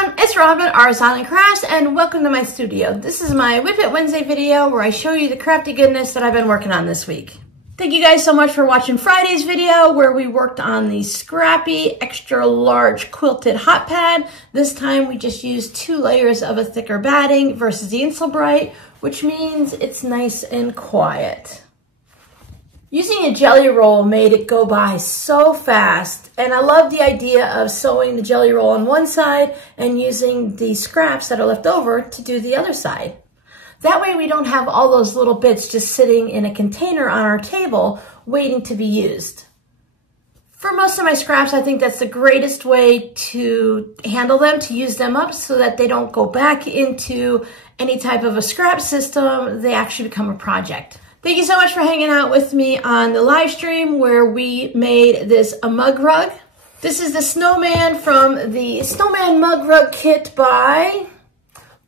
everyone, it's Robin, Art Island Crafts, and welcome to my studio. This is my Whip It Wednesday video where I show you the crafty goodness that I've been working on this week. Thank you guys so much for watching Friday's video where we worked on the scrappy extra large quilted hot pad. This time we just used 2 layers of a thicker batting versus the Insulbright, which means it's nice and quiet. Using a jelly roll made it go by so fast, and I love the idea of sewing the jelly roll on one side and using the scraps that are left over to do the other side. That way we don't have all those little bits just sitting in a container on our table waiting to be used. For most of my scraps, I think that's the greatest way to handle them, to use them up so that they don't go back into any type of a scrap system. They actually become a project. Thank you so much for hanging out with me on the live stream where we made this a mug rug. This is the snowman from the Snowman Mug Rug Kit by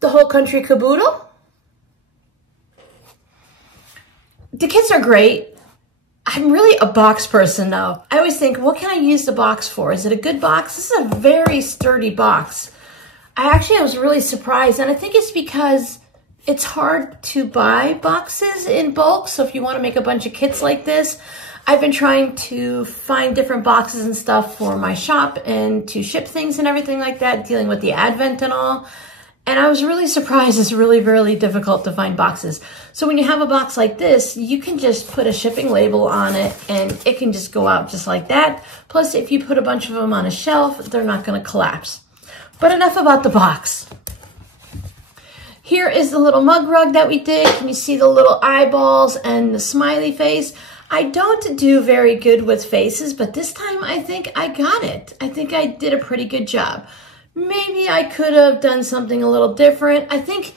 The Whole Country Caboodle. The kits are great. I'm really a box person though. I always think, what can I use the box for? Is it a good box? This is a very sturdy box. I was really surprised, and I think it's because it's hard to buy boxes in bulk, so if you want to make a bunch of kits like this, I've been trying to find different boxes and stuff for my shop and to ship things and everything like that, dealing with the Advent and all. And I was really surprised it's really difficult to find boxes. So when you have a box like this, you can just put a shipping label on it and it can just go out just like that. Plus, if you put a bunch of them on a shelf, they're not going to collapse. But enough about the box. Here is the little mug rug that we did. Can you see the little eyeballs and the smiley face? I don't do very good with faces, but this time I think I got it. I think I did a pretty good job. Maybe I could have done something a little different. I think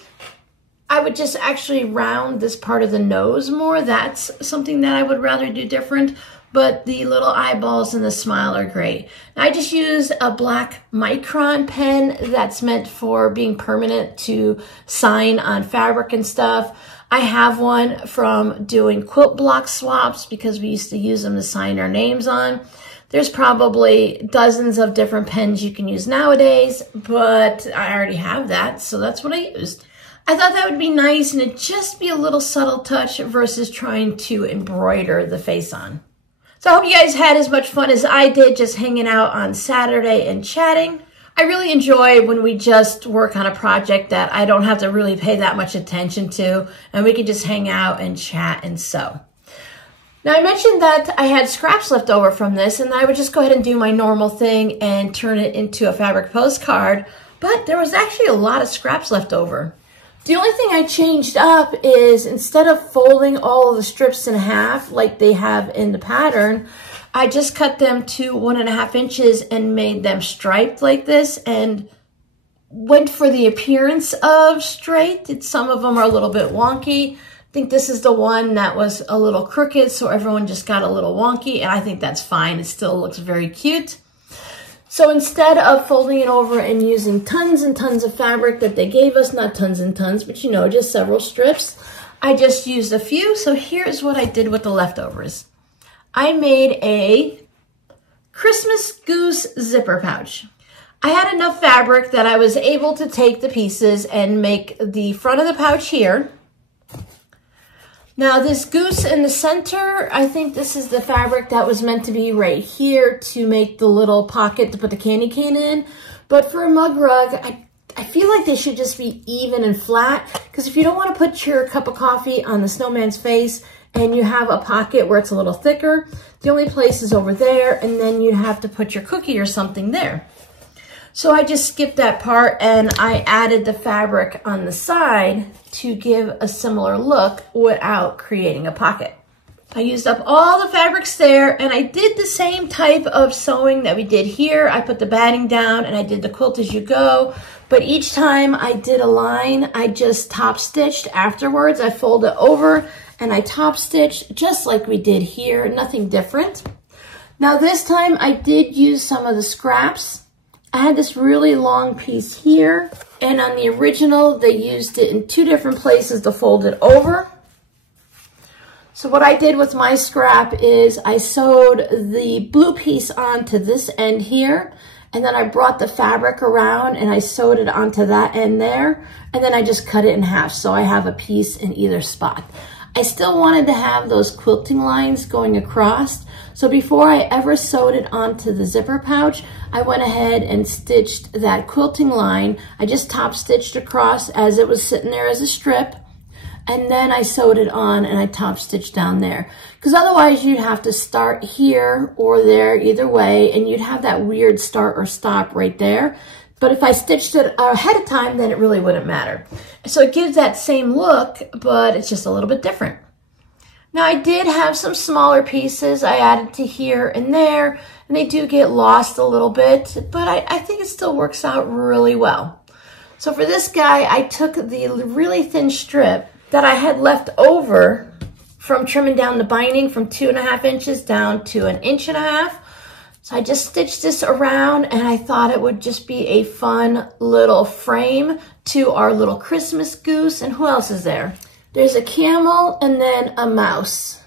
I would just actually round this part of the nose more. That's something that I would rather do different. But the little eyeballs and the smile are great. I just used a black micron pen that's meant for being permanent to sign on fabric and stuff. I have one from doing quilt block swaps because we used to use them to sign our names on. There's probably dozens of different pens you can use nowadays, but I already have that, so that's what I used. I thought that would be nice and it'd just be a little subtle touch versus trying to embroider the face on. So I hope you guys had as much fun as I did just hanging out on Saturday and chatting. I really enjoy when we just work on a project that I don't have to really pay that much attention to, and we can just hang out and chat and sew. Now I mentioned that I had scraps left over from this, and I would just go ahead and do my normal thing and turn it into a fabric postcard, but there was actually a lot of scraps left over. The only thing I changed up is instead of folding all of the strips in half like they have in the pattern, I just cut them to 1.5 inches and made them striped like this and went for the appearance of straight. Some of them are a little bit wonky. I think this is the one that was a little crooked, so everyone just got a little wonky, and I think that's fine. It still looks very cute. So instead of folding it over and using tons and tons of fabric that they gave us, not tons and tons, but you know, just several strips, I just used a few. So here's what I did with the leftovers. I made a Christmas goose zipper pouch. I had enough fabric that I was able to take the pieces and make the front of the pouch here. Now this goose in the center, I think this is the fabric that was meant to be right here to make the little pocket to put the candy cane in. But for a mug rug, I feel like they should just be even and flat, because if you don't want to put your cup of coffee on the snowman's face and you have a pocket where it's a little thicker, the only place is over there, and then you have to put your cookie or something there. So I just skipped that part and I added the fabric on the side to give a similar look without creating a pocket. I used up all the fabrics there, and I did the same type of sewing that we did here. I put the batting down and I did the quilt as you go, but each time I did a line, I just top stitched afterwards. I fold it over and I top stitched just like we did here, nothing different. Now this time I did use some of the scraps. I had this really long piece here, and on the original, they used it in 2 different places to fold it over. So what I did with my scrap is I sewed the blue piece onto this end here, and then I brought the fabric around and I sewed it onto that end there, and then I just cut it in half so I have a piece in either spot. I still wanted to have those quilting lines going across, so before I ever sewed it onto the zipper pouch, I went ahead and stitched that quilting line. I just top stitched across as it was sitting there as a strip, and then I sewed it on and I top stitched down there. Because otherwise you'd have to start here or there, either way, and you'd have that weird start or stop right there. But if I stitched it ahead of time, then it really wouldn't matter. So it gives that same look, but it's just a little bit different. Now I did have some smaller pieces I added to here and there, and they do get lost a little bit, but I think it still works out really well. So for this guy, I took the really thin strip that I had left over from trimming down the binding from 2.5 inches down to 1.5 inches. So I just stitched this around, and I thought it would just be a fun little frame to our little Christmas goose. And who else is there? There's a camel and then a mouse.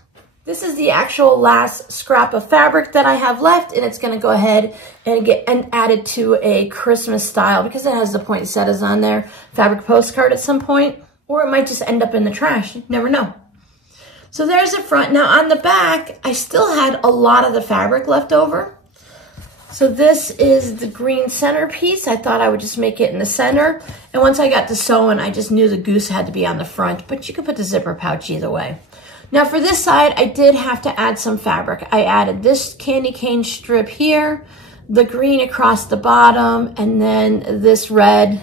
This is the actual last scrap of fabric that I have left, and it's gonna go ahead and get added to a Christmas style because it has the poinsettias on there, fabric postcard at some point, or it might just end up in the trash, you never know. So there's the front. Now on the back, I still had a lot of the fabric left over. So this is the green centerpiece. I thought I would just make it in the center. And once I got to sewing, I just knew the goose had to be on the front, but you could put the zipper pouch either way. Now for this side, I did have to add some fabric. I added this candy cane strip here, the green across the bottom, and then this red,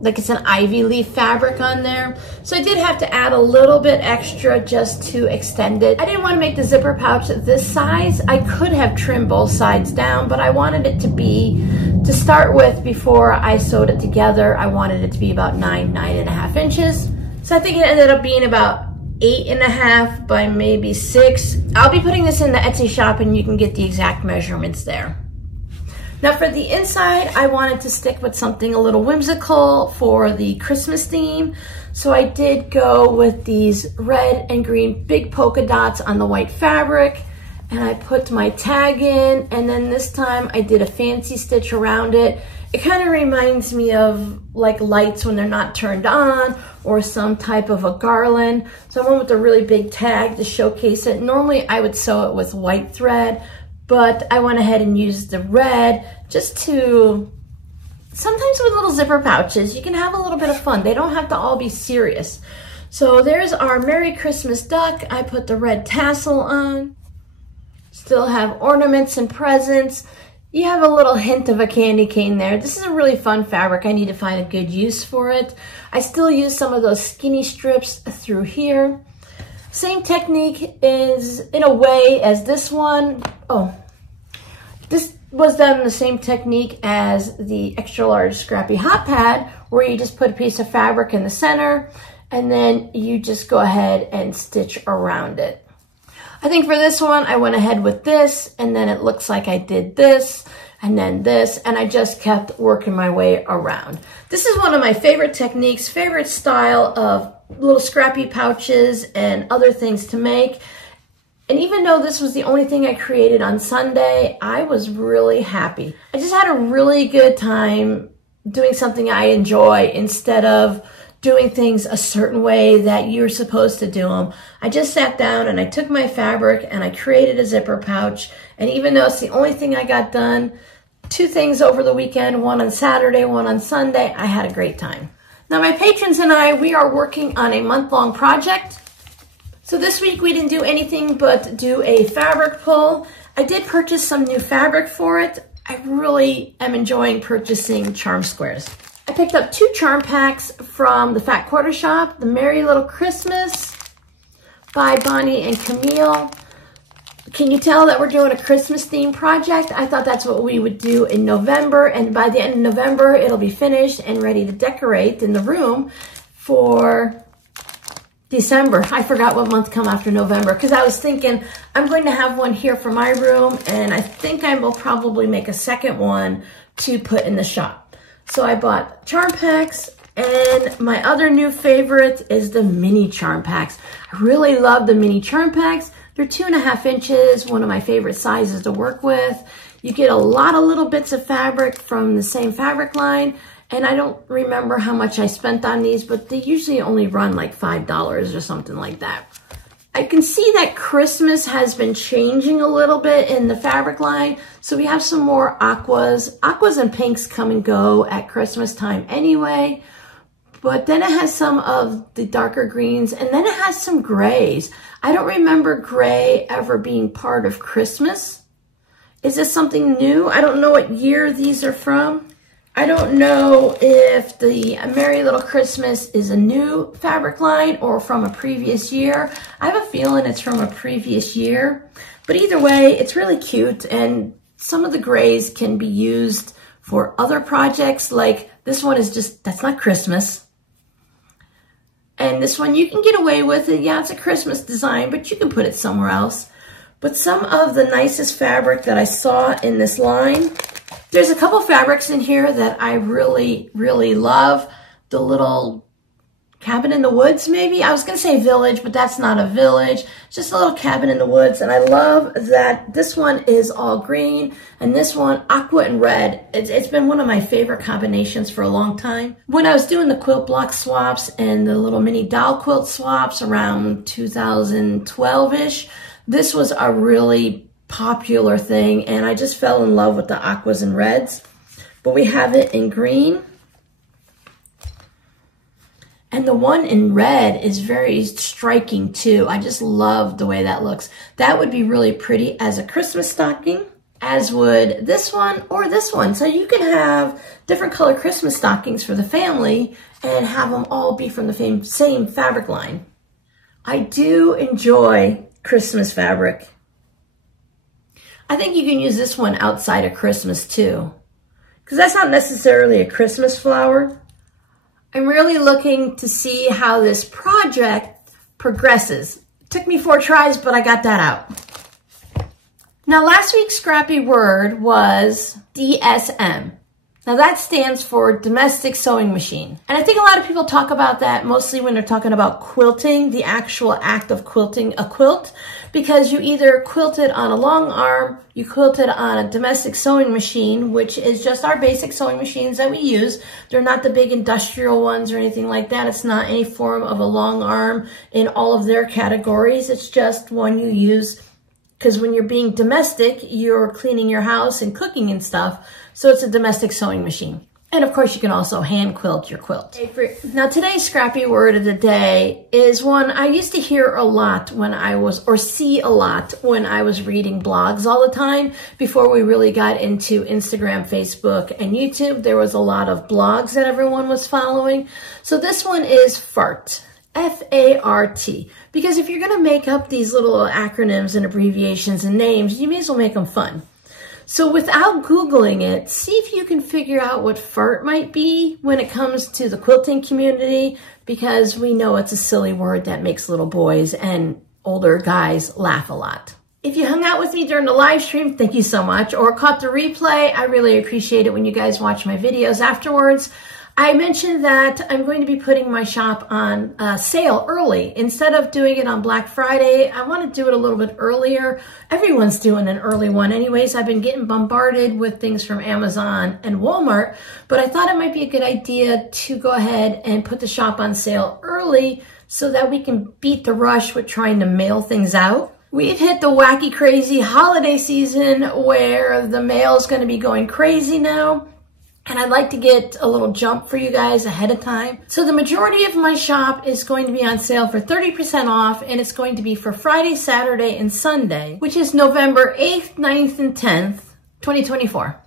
like it's an ivy leaf fabric on there. So I did have to add a little bit extra just to extend it. I didn't want to make the zipper pouch this size. I could have trimmed both sides down, but I wanted it to be, to start with, before I sewed it together, I wanted it to be about 9.5 inches. So I think it ended up being about 8.5 by maybe 6. I'll be putting this in the Etsy shop and you can get the exact measurements there. Now for the inside, I wanted to stick with something a little whimsical for the Christmas theme. So I did go with these red and green big polka dots on the white fabric, and I put my tag in, and then this time I did a fancy stitch around it. It kind of reminds me of like lights when they're not turned on, or some type of a garland. So I went with a really big tag to showcase it. Normally I would sew it with white thread, but I went ahead and used the red just to, sometimes with little zipper pouches, you can have a little bit of fun. They don't have to all be serious. So there's our Merry Christmas duck. I put the red tassel on. Still have ornaments and presents. You have a little hint of a candy cane there. This is a really fun fabric. I need to find a good use for it. I still use some of those skinny strips through here. Same technique is in a way as this one. Oh, this was done the same technique as the extra large scrappy hot pad, where you just put a piece of fabric in the center and then you just go ahead and stitch around it. I think for this one, I went ahead with this, and then it looks like I did this and then this, and I just kept working my way around. This is one of my favorite techniques, favorite style of little scrappy pouches and other things to make. And even though this was the only thing I created on Sunday, I was really happy. I just had a really good time doing something I enjoy instead of doing things a certain way that you're supposed to do them. I just sat down and I took my fabric and I created a zipper pouch. And even though it's the only thing I got done, 2 things over the weekend, one on Saturday, one on Sunday, I had a great time. Now my patrons and I, we are working on a month-long project. So this week we didn't do anything but do a fabric pull. I did purchase some new fabric for it. I really am enjoying purchasing charm squares. I picked up 2 charm packs from the Fat Quarter Shop, the Merry Little Christmas by Bonnie and Camille. Can you tell that we're doing a Christmas theme project? I thought that's what we would do in November, and by the end of November, it'll be finished and ready to decorate in the room for December. I forgot what month come after November, because I was thinking I'm going to have one here for my room, and I think I will probably make a second one to put in the shop. So I bought charm packs, and my other new favorite is the mini charm packs. I really love the mini charm packs. They're 2.5 inches, one of my favorite sizes to work with. You get a lot of little bits of fabric from the same fabric line. And I don't remember how much I spent on these, but they usually only run like $5 or something like that. I can see that Christmas has been changing a little bit in the fabric line. So we have some more aquas. Aquas and pinks come and go at Christmas time anyway. But then it has some of the darker greens, and then it has some grays. I don't remember gray ever being part of Christmas. Is this something new? I don't know what year these are from. I don't know if the Merry Little Christmas is a new fabric line or from a previous year. I have a feeling it's from a previous year. But either way, it's really cute, and some of the grays can be used for other projects. Like this one is just, that's not Christmas. And this one you can get away with it. Yeah, it's a Christmas design, but you can put it somewhere else. But some of the nicest fabric that I saw in this line, there's a couple fabrics in here that I really, really love. The little cabin in the woods, maybe. I was going to say village, but that's not a village. It's just a little cabin in the woods. And I love that this one is all green and this one aqua and red. It's been one of my favorite combinations for a long time. When I was doing the quilt block swaps and the little mini doll quilt swaps around 2012-ish, this was a really popular thing, and I just fell in love with the aquas and reds. But we have it in green. And the one in red is very striking too. I just love the way that looks. That would be really pretty as a Christmas stocking, as would this one or this one. So you can have different color Christmas stockings for the family and have them all be from the same fabric line. I do enjoy Christmas fabric. I think you can use this one outside of Christmas too, because that's not necessarily a Christmas flower. I'm really looking to see how this project progresses. It took me 4 tries, but I got that out. Now, last week's scrappy word was DSM. Now that stands for domestic sewing machine. And I think a lot of people talk about that mostly when they're talking about quilting, the actual act of quilting a quilt, because you either quilt it on a long arm, you quilt it on a domestic sewing machine, which is just our basic sewing machines that we use. They're not the big industrial ones or anything like that. It's not any form of a long arm in all of their categories. It's just one you use because when you're being domestic, you're cleaning your house and cooking and stuff. So it's a domestic sewing machine. And of course, you can also hand quilt your quilt. Now today's scrappy word of the day is one I used to hear a lot when I was, or see a lot when I was reading blogs all the time. Before we really got into Instagram, Facebook, and YouTube, there was a lot of blogs that everyone was following. So this one is FART. F-A-R-T. Because if you're going to make up these little acronyms and abbreviations and names, you may as well make them fun. So without Googling it, see if you can figure out what FART might be when it comes to the quilting community, because we know it's a silly word that makes little boys and older guys laugh a lot. If you hung out with me during the live stream, thank you so much. Or caught the replay, I really appreciate it when you guys watch my videos afterwards. I mentioned that I'm going to be putting my shop on sale early. Instead of doing it on Black Friday, I want to do it a little bit earlier. Everyone's doing an early one anyways. I've been getting bombarded with things from Amazon and Walmart, but I thought it might be a good idea to go ahead and put the shop on sale early so that we can beat the rush with trying to mail things out. We've hit the wacky, crazy holiday season where the mail is going to be going crazy now. And I'd like to get a little jump for you guys ahead of time. So the majority of my shop is going to be on sale for 30% off, and it's going to be for Friday, Saturday, and Sunday, which is November 8th, 9th, and 10th, 2024.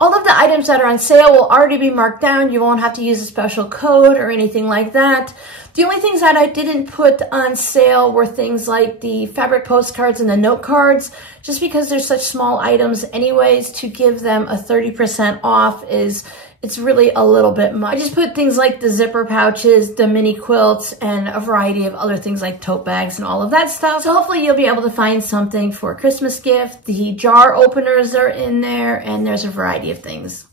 All of the items that are on sale will already be marked down. You won't have to use a special code or anything like that. The only things that I didn't put on sale were things like the fabric postcards and the note cards, just because they're such small items anyways. To give them a 30% off it's really a little bit much. I just put things like the zipper pouches, the mini quilts, and a variety of other things like tote bags and all of that stuff. So hopefully you'll be able to find something for a Christmas gift. The jar openers are in there, and there's a variety of things.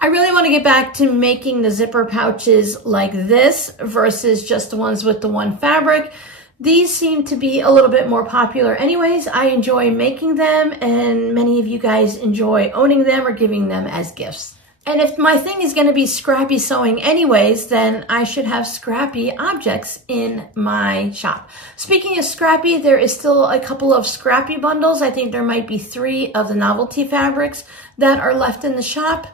I really want to get back to making the zipper pouches like this versus just the ones with the one fabric. These seem to be a little bit more popular anyways. I enjoy making them, and many of you guys enjoy owning them or giving them as gifts. And if my thing is going to be scrappy sewing anyways, then I should have scrappy objects in my shop. Speaking of scrappy, there is still a couple of scrappy bundles. I think there might be 3 of the novelty fabrics that are left in the shop.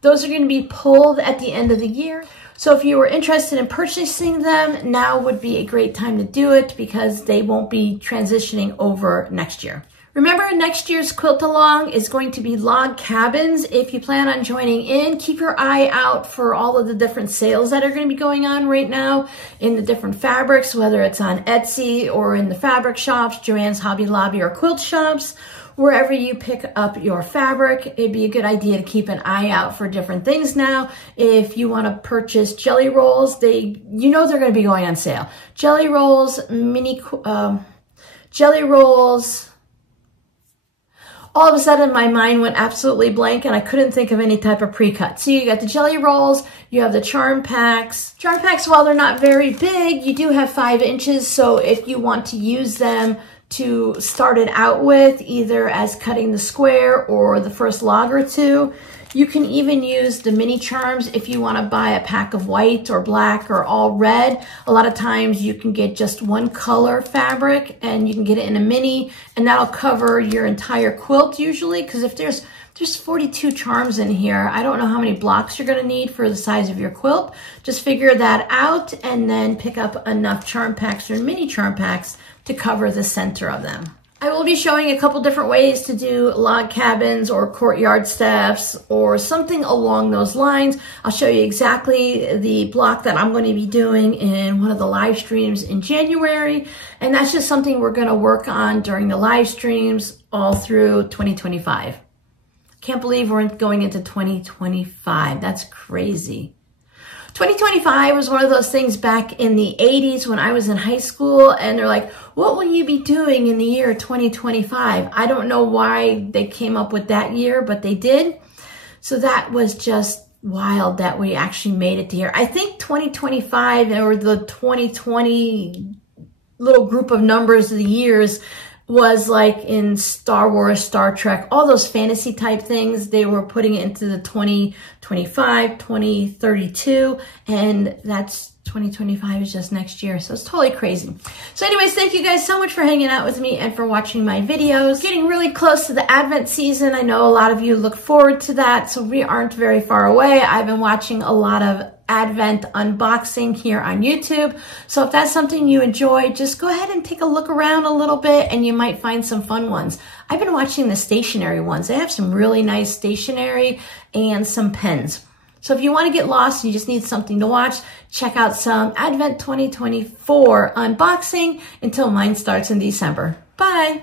Those are going to be pulled at the end of the year. So if you were interested in purchasing them, now would be a great time to do it because they won't be transitioning over next year. Remember, next year's quilt along is going to be log cabins. If you plan on joining in, keep your eye out for all of the different sales that are going to be going on right now in the different fabrics, whether it's on Etsy or in the fabric shops, Joann's Hobby Lobby, or quilt shops. Wherever you pick up your fabric, it'd be a good idea to keep an eye out for different things now. If you want to purchase jelly rolls, they're going to be going on sale. Jelly rolls, jelly rolls. All of a sudden, my mind went absolutely blank and I couldn't think of any type of pre-cut. So you got the jelly rolls, you have the charm packs. Charm packs, while they're not very big, you do have 5 inches. So if you want to use them to start it out with, either as cutting the square or the first log or 2. You can even use the mini charms if you want to buy a pack of white or black or all red. A lot of times you can get just one color fabric and you can get it in a mini, and that'll cover your entire quilt usually, because if there's 42 charms in here, I don't know how many blocks you're going to need for the size of your quilt. Just figure that out and then pick up enough charm packs or mini charm packs to cover the center of them. I will be showing a couple different ways to do log cabins or courtyard steps or something along those lines. I'll show you exactly the block that I'm going to be doing in one of the live streams in January. And that's just something we're going to work on during the live streams all through 2025. Can't believe we're going into 2025. That's crazy. 2025 was one of those things back in the 80s when I was in high school, and they're like, what will you be doing in the year 2025? I don't know why they came up with that year, but they did. So that was just wild that we actually made it to here. I think 2025, or the 2020 little group of numbers of the years, was like in Star Wars, Star Trek, all those fantasy type things. They were putting it into the 2025, 2032, and that's 2025 is just next year. So it's totally crazy. So anyways, thank you guys so much for hanging out with me and for watching my videos. Getting really close to the Advent season. I know a lot of you look forward to that, so we aren't very far away. I've been watching a lot of Advent unboxing here on YouTube. So if that's something you enjoy, just go ahead and take a look around a little bit and you might find some fun ones. I've been watching the stationery ones. They have some really nice stationery and some pens. So if you want to get lost and you just need something to watch, check out some Advent 2024 unboxing until mine starts in December. Bye.